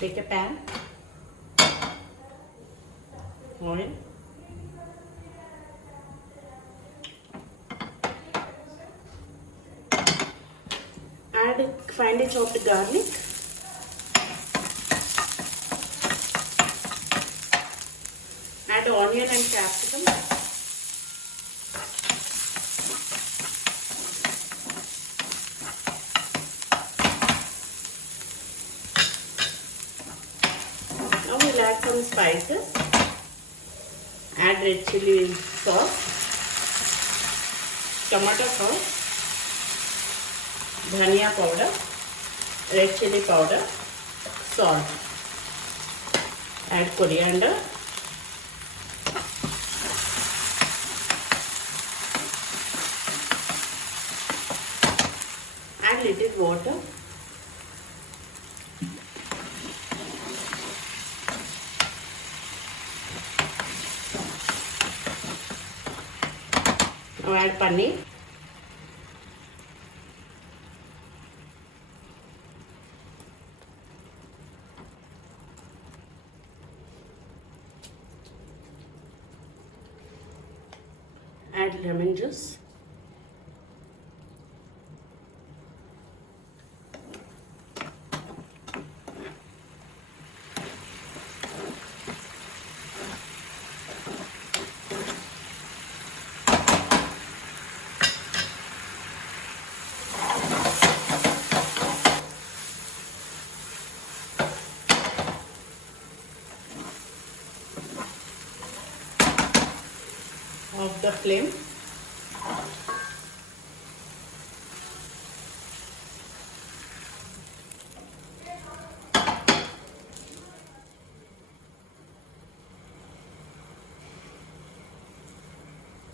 Take a pan, oil, add finely chopped garlic, add onion and capsicum, now we'll add some spices, add red chili sauce, tomato sauce, dhania powder, red chili powder, salt, add coriander, add little water, now add paneer, add lemon juice, off the flame.